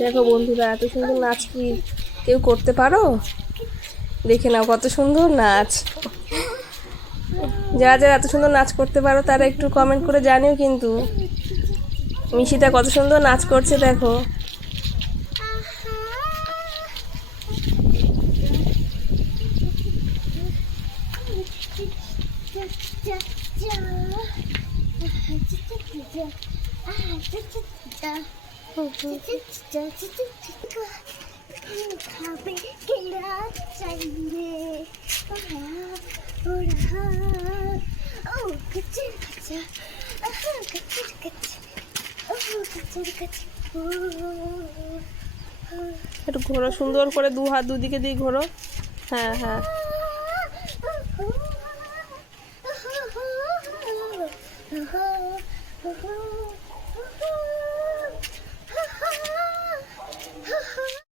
দেখো বন্ধুরা, এত সুন্দর নাচ কি কেউ করতে পারো? দেখে নাও কত সুন্দর নাচ। যারা যারা এত সুন্দর নাচ করতে পারো তারা একটু কমেন্ট করে জানিও কিন্তু। মিশিতা কত সুন্দর নাচ করছে দেখো। একটু ঘোরো সুন্দর করে, দু হাত দুদিকে দিয়ে ঘোরো। হ্যাঁ হ্যাঁ।